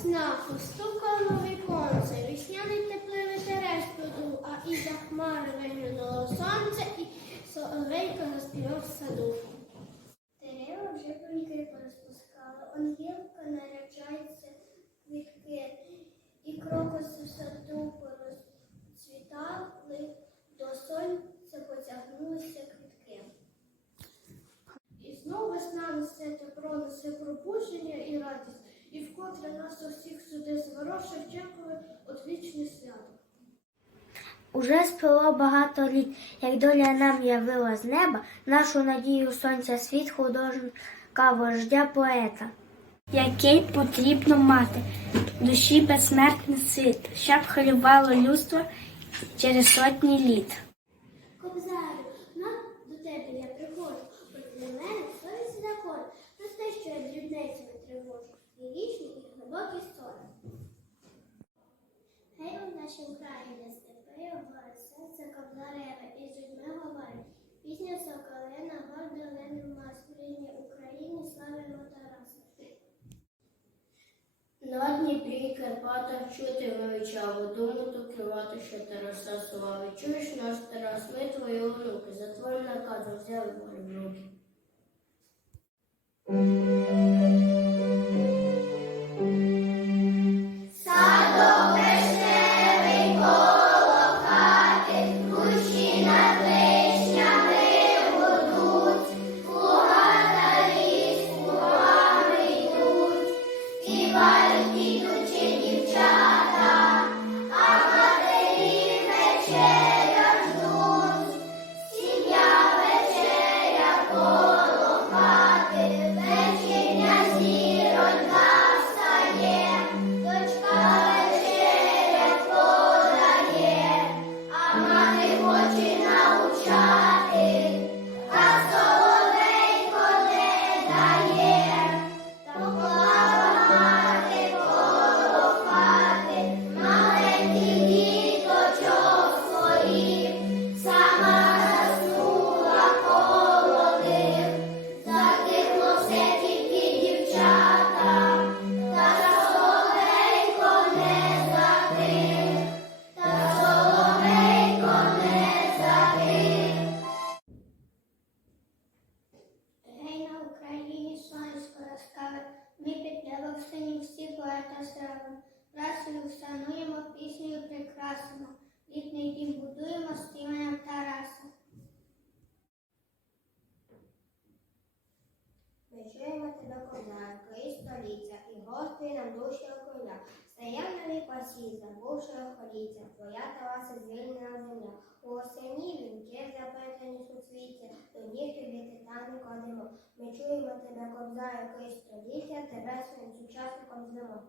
постукало віконце, вісняний теплий вітерець подув, а із-за хмари виглянуло сонце і соловейко заспівав в саду. Дерева вже пеньки порозпускали, он гілка наряджається квітки, і крокуси в саду порозцвітали, до сонця потягнулися квітки. І знов весна несе тепло, несе пробудження і радість, і вкотре нас усіх сюди зворошив Шевченкове одвічне свято. Уже спило багато літ, як доля нам явила з неба нашу надію сонця світ художника вождя поета, який потрібно мати душі безсмертний світ, щоб хвилювало людство через сотні літ. Кобзарю, на до тебе я приходжу, бо для мене совість закон, прости, що я дрібнецями тривожу, і вічний і глибокий сон. Гей у нашім краї, де степи обори, серце кобзареве, і з людьми говорить, пісня соколина, гордо лине в Україні, славимо Тараса. На Дніпрі Карпатах чути величаву думу ту керувати, що Тараса слави. Чуєш наш Тарас, ми твої онуки, за твоїм наказом взяли волю в руки. Слави. Працею вшануємо, піснею прикрасимо, літній дім будуємо з іменем Тараса. Чуємо тебе, козак, і століття, і гостей нам душі коня. Стаєм на вік осі, забувши охоліття, твоя Тараса звільнена земля. У осені вінки заплетені суцвіття, до ніг тобі титани кладемо. Ми чуємо тебе, кобза, і століття, тебе своїм сучасником звемо.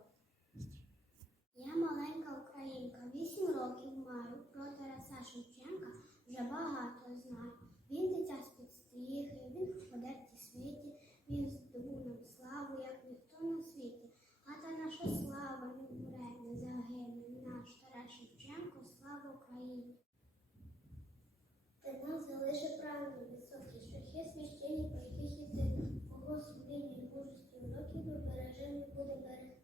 Я маленька українка, вісім років маю. Про Тараса Шевченка вже багато знаю. Він дитя з підстріги, він в подерті світі, він здобув нам славу, як ніхто на світі. А наша слава не вмре, не загине. Наш Тарас Шевченко, слава Україні. Ти нас залиши правильні, високі шляхи, священні, по яких іти. Кого сумління і мужості років ми бережемо і будемо берегти.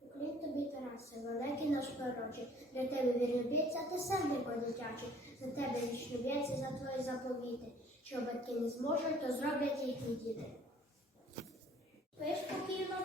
Уклін тобі, Тарасе, великий наш пророче, для тебе він б'ється, ти серденько дитячий, за тебе вічно б'ється, за твої заповіти. Що батьки не зможуть, то зроблять їхні діти. Пиш спокійно,